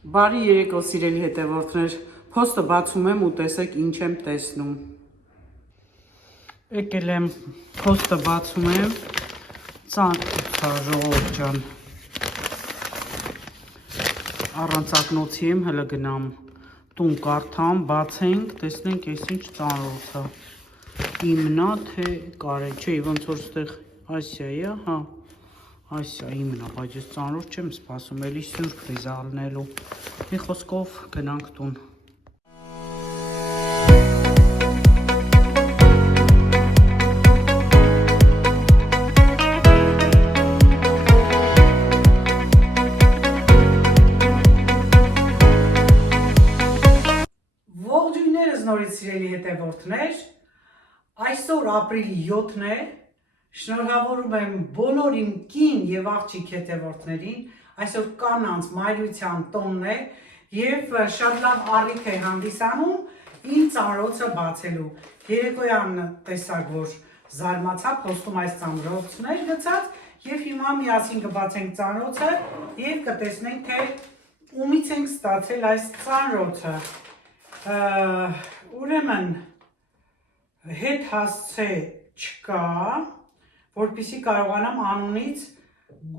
Բարի երեկո սիրելի հետևորդներ, փոստը բացում եմ ու տեսեք ինչ եմ տեսնում։ Եկել եմ, փոստը բացում եմ, ծանոթա ժողովուրդ ջան, առանց ակնոցի եմ, հələ գնամ տուն կարդամ, բացենք, տեսնենք այս ինչ ծանոթ է, իմնա թե կարել, չէ, ոնց որ ստեղ Ասիայի է, հա, Ասիա իմնա, բայց ես ծանոթ չեմ սպասում, էլի սյուրպրիզ առնելու, մի խոսքով գնանք տուն։ Ողջույններս նորից սիրելի հետևորդներ, այսօր ապրիլի 7-ն է, շնորհավորում եմ բոլոր իմ կին և աղջիկ հետևորդներին, այսօր կանանց մայրության տոնն է և շատ լավ առիթ է հանդիսանում իմ ծանրոցը բացելու։ Երեկոյան տեսակ, որ զարմացա, փոստում այս ծանրոցներ գցած և հիմա միասին կբացենք ծանրոցը և կտեսնենք, թե ումից ենք ստացել այս ծանրոցը։ Ուրեմն հետ հասցե չկա, որպեսզի կարողանամ անունից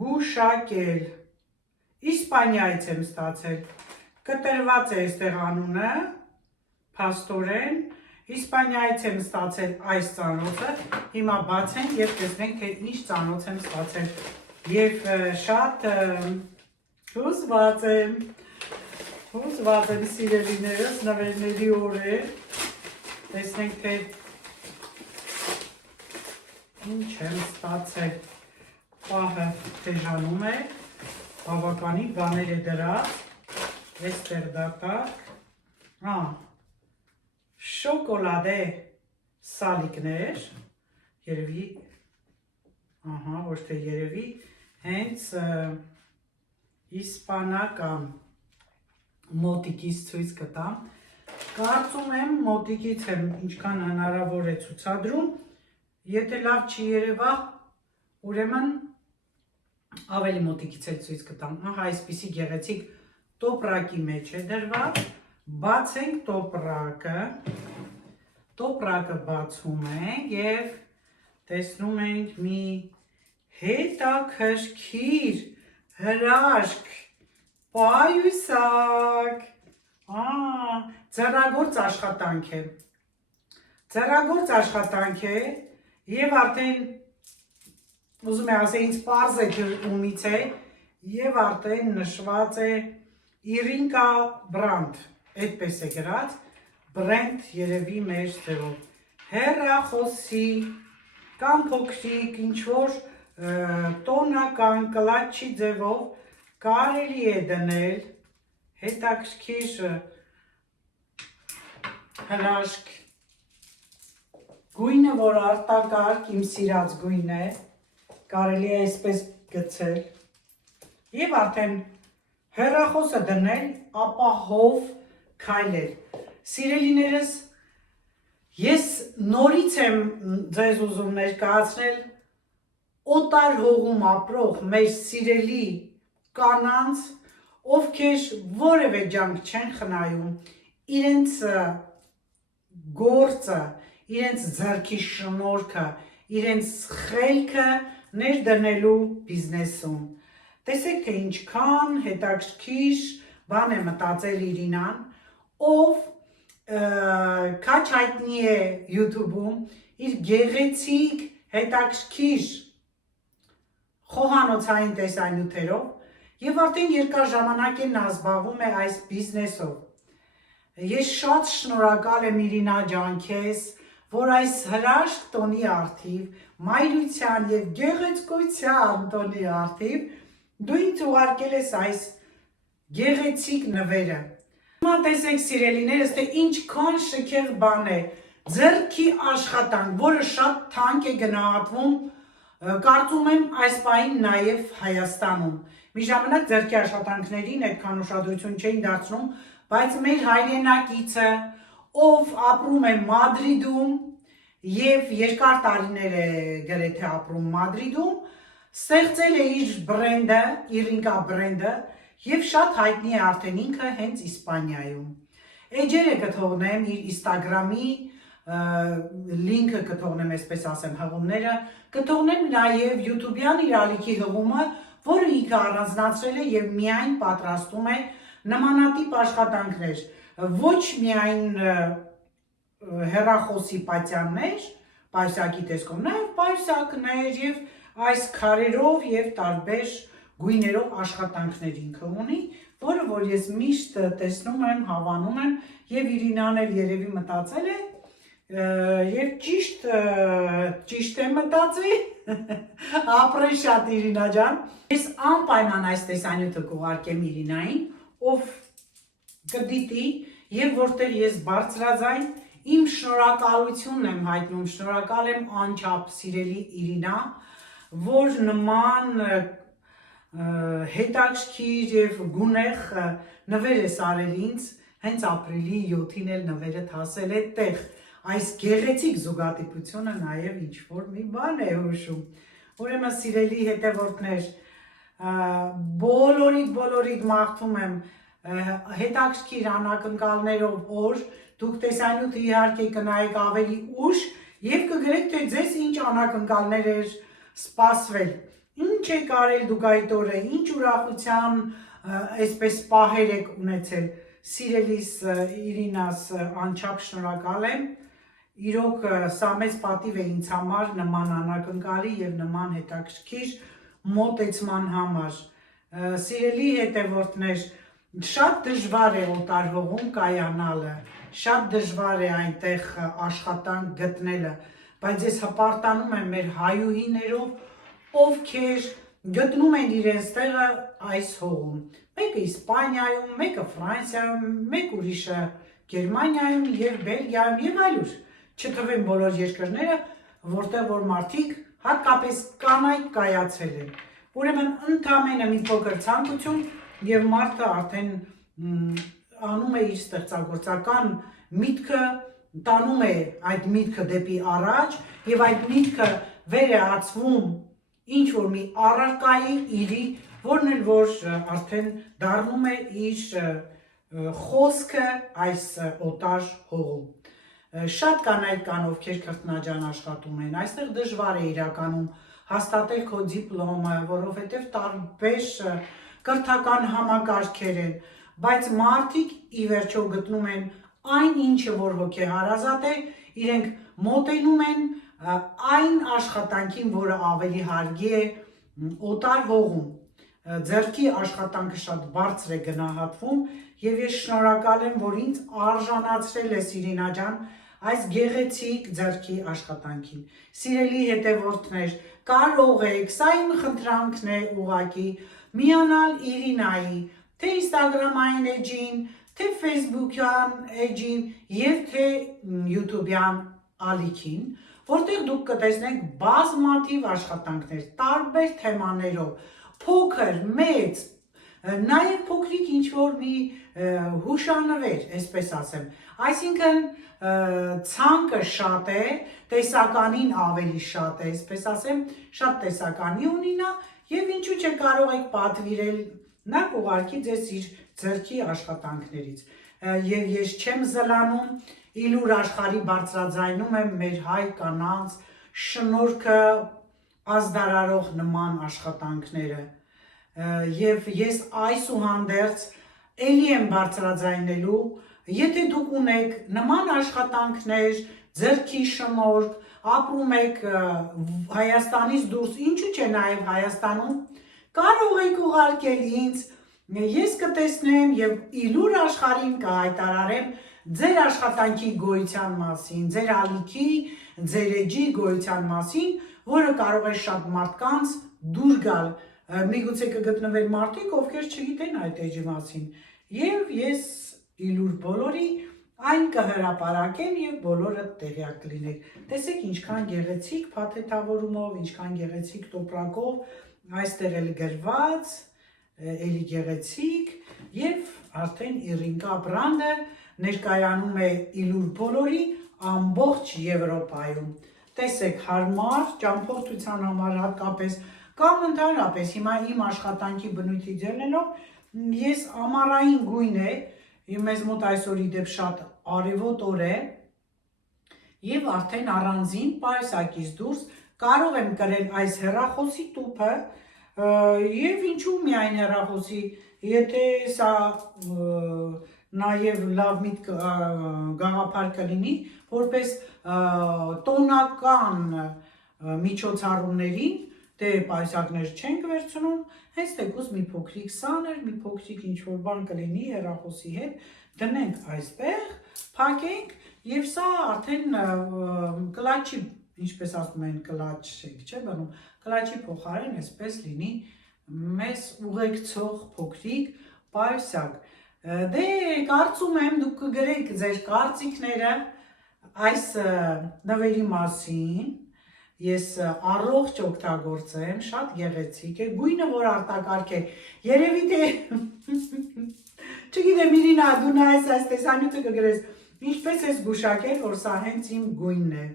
գուշակել։ Իսպանիայից եմ ստացել, կտրված է այստեղ անունը, փաստորեն, Իսպանիայից եմ ստացել այս ծանոթը, հիմա բացենք և տեսնենք, թե ինչ ծանոթ եմ ստացել, և շատ հուզված եմ սիրելիներս, նվերների օրեր, տեսնենք, թե ինչ եմ ստացել, պահը թեժանում է, բավականին բաներ է դրած, այստեղ դատարկ, շոկոլադե սալիկներ, երևի, ոչ թե երևի, հենց իսպանական մոտիկից ցույց կտամ, կարծում եմ մոտիկից եմ ինչքան հնարավոր է ցուցադրում, եթե լավ չի երևա, ուրեմն ավելի մոտիկից էլ ցույց կտամ, այսպիսի գեղեցիկ տոպրակի մեջ է դրված, բացենք տոպրակը բացում ենք և տեսնում ենք մի հետաքրքիր հրաշք, պայուսակ, ձեռագործ աշխատանք է և արդեն ուզում է ասել ինձ պարզ է թե ումից է և արդեն նշված է Իրինկա բրանդ, այդպես է գրած, բրենդ երևի մեր ձևով, հեռախոսի կամ փոքրիկ ինչ-որ տոնական կլաչի ձևով կարելի է դնել, հետաքրքիր հրաշք, գույնը, որ արտակարգ, իմ սիրած գույն է, կարելի է այսպես գցել և արդեն հեռախոսը դնել, ապահով քայլել։ Սիրելիներս, ես նորից եմ ձեզ ուզում ներկայացնել օտար հողում ապրող մեր սիրելի կանանց, ովքեր որևէ ջանք չեն խնայում, իրենց գործը, իրենց ձեռքի շնորհքը, իրենց խելքը ներդնելու բիզնեսում։ Տեսեք, թե ինչքան հետաքրքիր բան է մտածել Իրինան, ով քաչ հայտնի է YouTube-ում իր գեղեցիկ, հետաքրքիր խոհանոցային տեսանյութերով և արդեն երկար ժամանակ է նա զբաղվում է այս բիզնեսով։ Ես շատ շնորհակալ եմ Իրինա ջան քեզ, որ այս հրաշք տոնի առթիվ, մայրության և գեղեցկության տոնի առթիվ դու ինձ ուղարկել ես այս գեղեցիկ նվերը։ Հիմա տեսեք սիրելիներս, թե ինչքան շքեղ բան է, ձեռքի աշխատանք, որը շատ թանկ է գնահատվում, կարծում եմ այս պահին նաև Հայաստանում։ Մի ժամանակ ձեռքի աշխատանքներին այդքան ուշադրություն չէին դարձնում, բայց մեր հայրենակիցը, ով ապրում է Մադրիդում և երկար տարիներ է գրեթե ապրում Մադրիդում, ստեղծել է իր բրենդը, Իրինկա բրենդը եւ շատ հայտնի է արդեն ինքը հենց Իսպանիայում։ Էջերը կթողնեմ իր Instagram-ի լինքը կթողնեմ, այսպես ասեմ, հղումները, կթողնեմ նաև YouTube-յան իր ալիքի հղումը, որը ինքը առանձնացրել է եւ միայն պատրաստում է նմանատիպ աշխատանքներ, ոչ միայն հեռախոսի պատյաններ, պայուսակի տեսքով, նաև պայուսակներ եւ այս քարերով եւ տարբեր գույներով աշխատանքներ ինքը ունի, որը որ ես միշտ տեսնում եմ, հավանում եմ եւ Իրինան էլ երևի մտածել է եւ ճիշտ է մտածել ապրեն շատ Իրինա ջան։ Ես անպայման այս տեսանյութը կուղարկեմ Իրինային, ով կդիտի եւ որտեղ ես բարձրաձայն իմ շնորհակալությունն եմ հայտնում, շնորհակալ եմ անչափ սիրելի Իրինա, որ նման հետաքրքիր եւ գունեղ նվեր ես արել ինձ, հենց ապրիլի 7-ին էլ նվերդ հասել է տեղ։ Այս գեղեցիկ զուգադիպությունը նաեւ ինչ որ մի բան է հուշում։ Ուրեմն սիրելի հետևորդներ, բոլորիդ մաղթում եմ հետաքրքիր անակնկալներով օր, դուք տեսանյութը իհարկե կնայեք ավելի ուշ եւ կգրեք թե ձեզ ինչ անակնկալներ էր սպասվել, ինչ եք արել դուք այդ օրը, ինչ ուրախության այսպես պահեր եք ունեցել։ Սիրելիս Իրինաս անչափ շնորհակալ եմ, իրոք սա մեծ պատիվ է ինձ համար նման անակնկալի եւ նման հետաքրքիր մոտեցման համար։ Սիրելի հետևորդներ, շատ դժվար է օտար հողում կայանալը, շատ դժվար է այնտեղ աշխատանք գտնելը, բայց ես հպարտանում եմ մեր հայուհիներով, ովքեր գտնում են իրենց տեղը այս հողում։ Մեկը Իսպանիայում, մեկը Ֆրանսիայում, մեկ ուրիշը Գերմանիայում եւ Բելգիայում եւ այլուր։ Չթվեն բոլոր երկրները, որտեղ որ մարդիկ հատկապես կանայք կայացել են։ Ուրեմն ընդամենը մի փոքր ցանկություն եւ մարդը արդեն անում է իր ստեղծագործական միտքը, տանում է այդ միտքը դեպի առաջ եւ այդ միտքը վեր է ածվում ինչ որ մի առարկայի իրի, որն էլ որ արդեն դառնում է իր խոսքը այս օտար հողում։ Շատ կանայք կան, ովքեր քրտնաջան աշխատում են, այստեղ դժվար է իրականում հաստատել քո դիպլոմը, որովհետև տարբեր կրթական համակարգեր են, բայց մարդիկ ի վերջո գտնում են այն ինչը որ հոգեհարազատ է, իրենք մոտենում են այն աշխատանքին, որը ավելի հարգի է օտար հողում։ Ձեռքի աշխատանքը շատ բարձր է գնահատվում եւ ես շնորհակալ եմ, որ ինձ արժանացրել ես Իրինա ջան այս գեղեցիկ ձեռքի աշխատանքին։ Սիրելի հետևորդներ, կարող եք, սա իմ խնդրանքն է ուղղակի, միանալ Իրինայի, թե Instagram-ային էջին, թե Facebook-յան էջին եւ թե YouTube-յան ալիքին, որտեղ դուք կտեսնեք բազմաթիվ աշխատանքներ, տարբեր թեմաներով, փոքր, մեծ, նաև փոքրիկ ինչ-որ մի հուշանվեր, այսպես ասեմ, այսինքն ցանկը շատ է, տեսականին ավելի շատ է, այսպես ասեմ, շատ տեսականի ունի նա, եւ ինչու՞ չէ կարող եք պատվիրել նա կուղարկի ձեզ իր ձեռքի աշխատանքներից, եւ ես չեմ զլանում, իլուր աշխարհի բարձրաձայնում եմ մեր հայ կանանց շնորհքը ազդարարող նման աշխատանքները, եւ ես այսուհանդերձ էլի եմ բարձրաձայնելու, եթե դուք ունեք նման աշխատանքներ, ձեռքի շնորհք, ապրում եք Հայաստանից դուրս, ինչու՞ չէ նաեւ Հայաստանում, կարող եք ուղարկել ինձ, ես կտեսնեմ եւ իլուր աշխարհին կհայտարարեմ ձեր աշխատանքի գոյության մասին, ձեր ալիքի, ձեր էջի գոյության մասին, որը կարող է շատ մարդկանց դուր գալ, միգուցե կգտնվեն մարդիկ, ովքեր չգիտեն այդ էջի մասին, եւ ես իլուր բոլորի այն կհրապարակեմ եւ բոլորը տեղյակ կլինեք։ Տեսեք ինչքան գեղեցիկ փաթեթավորումով, ինչքան գեղեցիկ տոպրակով այստեղ էլ գրված, էլի գեղեցիկ եւ արդեն Իրինկա բրանդը ներկայանում է իլուր բոլորի ամբողջ Եվրոպայում։ Տեսեք հարմար ճամփորդության համար հատկապես կամ ընդհանրապես հիմա իմ աշխատանքի բնույթի ելնելով ես ամառային գույն է, մեզ մոտ այսօր իդեպ շատ արևոտ օր է, եւ արդեն առանձին պայուսակից դուրս կարող եմ կրել այս հեռախոսի տուփը եւ ինչու միայն հեռախոսի, եթե սա նաեւ լավ միտք գաղափար կլինի, որպես տոնական միջոցառումներին, դե պայուսակներ չենք վերցնում, հենց թեկուզ մի փոքրիկ սաներ, մի փոքրիկ ինչ-որ բան կլինի հեռախոսի հետ, դնենք այստեղ, փակենք եւ սա արդեն կլաչի, ինչպես ասում են, կլաչ չեք, չէ՞ բանում, կլաչի փոխարեն այսպես լինի մեզ ուղեկցող փոքրիկ պայուսակ։ Դե կարծում եմ դուք կգրեք ձեր կարծիքները այս նվերի մասին, ես առողջ օգտագործեմ, շատ գեղեցիկ է, գույնը որ արտակարգ է, երևի թե չգիտեմ Իրինա, դու նայես այս տեսանյութը կգրես, ինչպես ես գուշակել, որ սա հենց իմ գույնն է։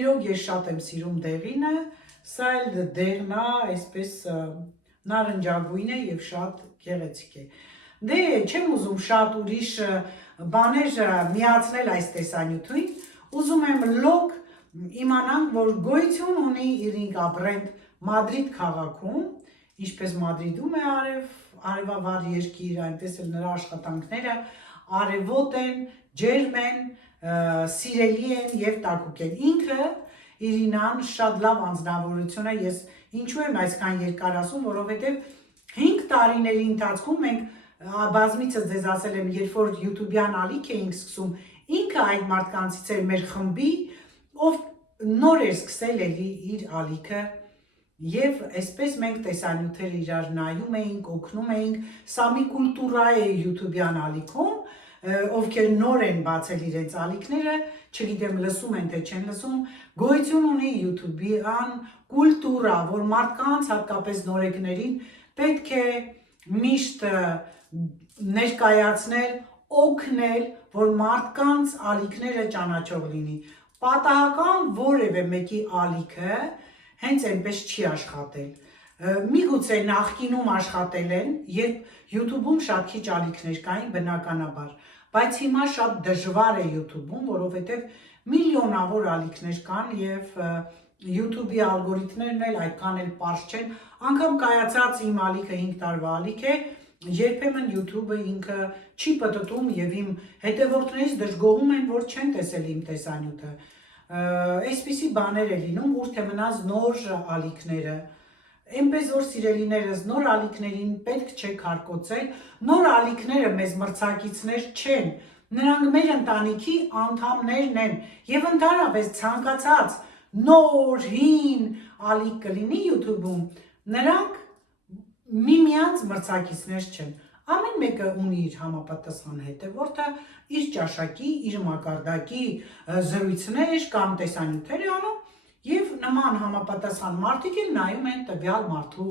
Իրոք ես շատ եմ սիրում դեղինը, սա էլ դեղն է, այսպես նարնջագույն է եւ շատ գեղեցիկ է։ Դե չեմ ուզում շատ ուրիշ բաներ միացնել այս տեսանյութին, ուզում եմ լոկ իմանանք, որ գոյություն ունի Իրինկա բրենդ Մադրիդ քաղաքում, ինչպես Մադրիդում է արևավար երկիր, այնպես էլ նրա աշխատանքները արևոտ են, ջերմ են, սիրելի են եւ տակուկ են։ Ինքը Իրինան շատ լավ անձնավորություն է, ես ինչու եմ այսքան երկար ասում, որովհետեւ 5 տարիների ընթացքում մենք բազմիցս ձեզ ասել եմ, երբ որ YouTube-յան ալիք էինք սկսում, ինքը այդ մարդկանցից էր մեր խմբի, ով նոր էր սկսել էլի իր ալիքը եւ այսպես մենք տեսանյութեր իրար նայում էինք, օգնում էինք, սա մի կուլտուրա է YouTube-յան ալիքում, ովքեր նոր են բացել իրենց ալիքները, չգիտեմ լսում են թե չեն լսում, գոյություն ունի YouTube-յան կուլտուրա, որ մարդկանց, հատկապես նորեկներին, պետք է միշտ ներկայացնել, օգնել, որ մարդկանց ալիքները ճանաչող լինի։ Պատահական որևէ մեկի ալիքը հենց այնպես չի աշխատել։ Միգուցե նախկինում աշխատել են, երբ YouTube-ում շատ քիչ ալիքներ կային, բնականաբար, բայց հիմա շատ դժվար է YouTube-ում, որովհետև միլիոնավոր ալիքներ կան եւ YouTube-ի ալգորիթմներն էլ այդքան էլ պարզ չեն, անգամ կայացած իմ ալիքը 5 տարվա ալիք է, երբեմն YouTube-ը ինքը չի պտտում եւ իմ հետևորդներից դժգոհում են, որ չեն տեսել իմ տեսանյութը։ Այսպիսի բաներ է լինում, ուր թե մնաց նոր ալիքները, այնպես որ սիրելիներս նոր ալիքներին պետք չէ քարկոծել, նոր ալիքները մեզ մրցակիցներ չեն, նրանք մեր ընտանիքի անդամներն են եւ ընդհանրապես ցանկացած նոր հին ալիք կլինի YouTube-ում, նրանք միմյանց մրցակիցներ չեն, ամեն մեկը ունի իր համապատասխան հետևորդը, իր ճաշակի, իր մակարդակի զրույցներ կամ տեսանյութեր է անում եւ նման համապատասխան մարդիկ էլ նայում են տվյալ մարդու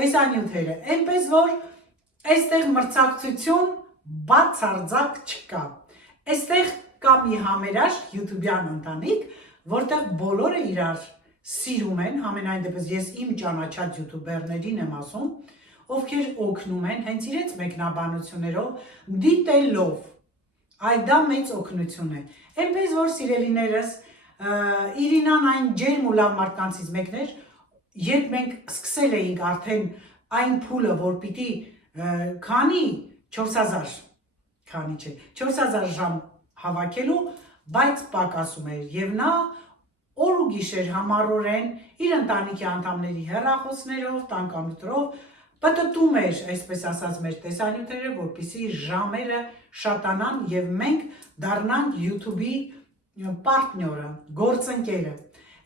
տեսանյութերը, այնպես որ այստեղ մրցակցություն բացարձակ չկա, այստեղ կա մի համերաշխ YouTube-յան ընտանիք, որտեղ բոլորը իրար սիրում են, համենայն դեպս ես իմ ճանաչած յութուբերներին եմ ասում, ովքեր օգնում են հենց իրենց մեկնաբանություններով, դիտելով, այդ դա մեծ օգնություն է, այնպես որ սիրելիներս, Իրինան այն ջերմ ու լավ մարդկանցից մեկն էր, երբ մենք սկսել էինք արդեն այն փուլը, որ պիտի քանի 4000, քանի չէ, 4000 ժամ հավաքելու, բայց պակասում էր եւ նա օր ու գիշեր համառորեն իր ընտանիքի անդամների հեռախոսներով, տանկամտրով պտտում էր, այսպես ասած, մեր տեսանյութերը, որպեսզի ժամերը շատանան եւ մենք դառնանք YouTube-ի պարտները, գործընկերը։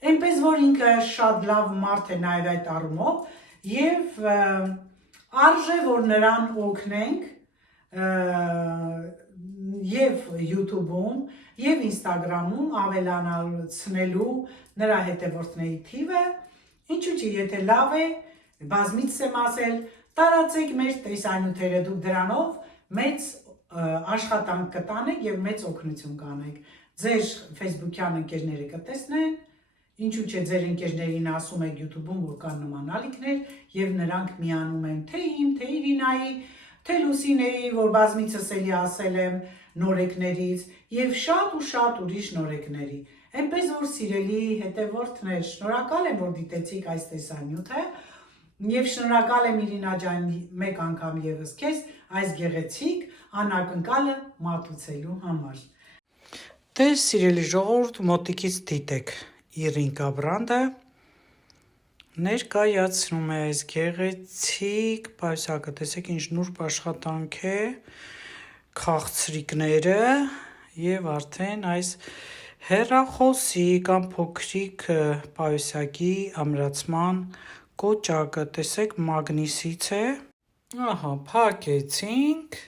Այնպես որ ինքը շատ լավ մարդ է նաեւ այդ առումով եւ արժե որ նրան օգնենք եւ YouTube-ում եւ Instagram-ում ավելանալու նրա հետևորդների թիվը, ինչու՞ չի, եթե լավ է, բազմիցս եմ ասել, տարածեք մեր տեսանյութերը, դուք դրանով մեծ աշխատանք կտանեք եւ մեծ օգնություն կանեք։ Ձեր Facebook-յան ընկերները կտեսնեն, ինչու՞ չէ ձեր ընկերներին ասում եք YouTube-ում, որ կան նման ալիքներ եւ նրանք միանում են թե իմ, թե Իրինայի, թե լուսիների, որ բազմիցս էլի ասել եմ նորեկներից եւ շատ ու շատ ուրիշ նորեկների։ Այնպես որ սիրելի հետևորդներ, շնորհակալ եմ, որ դիտեցիք այս տեսանյութը եւ շնորհակալ եմ Իրինա ջան մեկ անգամ եւս քեզ այս գեղեցիկ անակնկալը մատուցելու համար։ Դե սիրելի ժողովուրդ, մոտիկից դիտեք Իրինկա բրանդը ներկայացնում է այս գեղեցիկ պայուսակը, տեսեք ինչ նուրբ աշխատանք է, քաղցրիկները եւ արդեն այս հեռախոսի կամ փոքրիկ պայուսակի ամրացման կոճակը, տեսեք մագնիսից է, ահա փակեցինք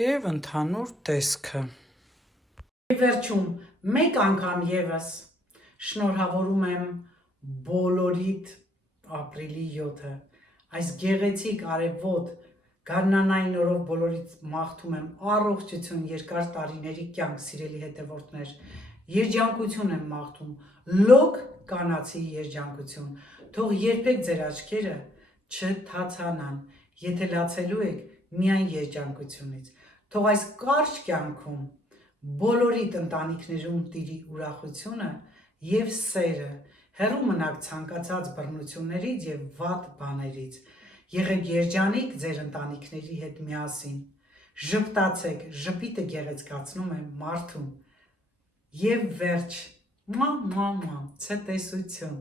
եւ ընդհանուր տեսքը։ Վերջում մեկ անգամ եւս շնորհավորում եմ բոլորիդ ապրիլի 7-ը, այս գեղեցիկ արևոտ գարնանային օրով բոլորիդ մաղթում եմ առողջություն, երկար տարիների կյանք, սիրելի հետևորդներ, երջանկություն եմ մաղթում, լոկ կանացի երջանկություն, թող երբեք ձեր աչքերը չթացանան, եթե լացելու եք միայն երջանկությունից, թող այս կարճ կյանքում բոլորիդ ընտանիքներում տիրի ուրախությունը եւ սերը, հեռու մնաք ցանկացած բռնություններից եւ վատ բաներից, եղեք երջանիկ ձեր ընտանիքների հետ միասին, ժպտացեք, ժպիտը գեղեցկացնում է մարդուն եւ վերջ, ցտեսություն։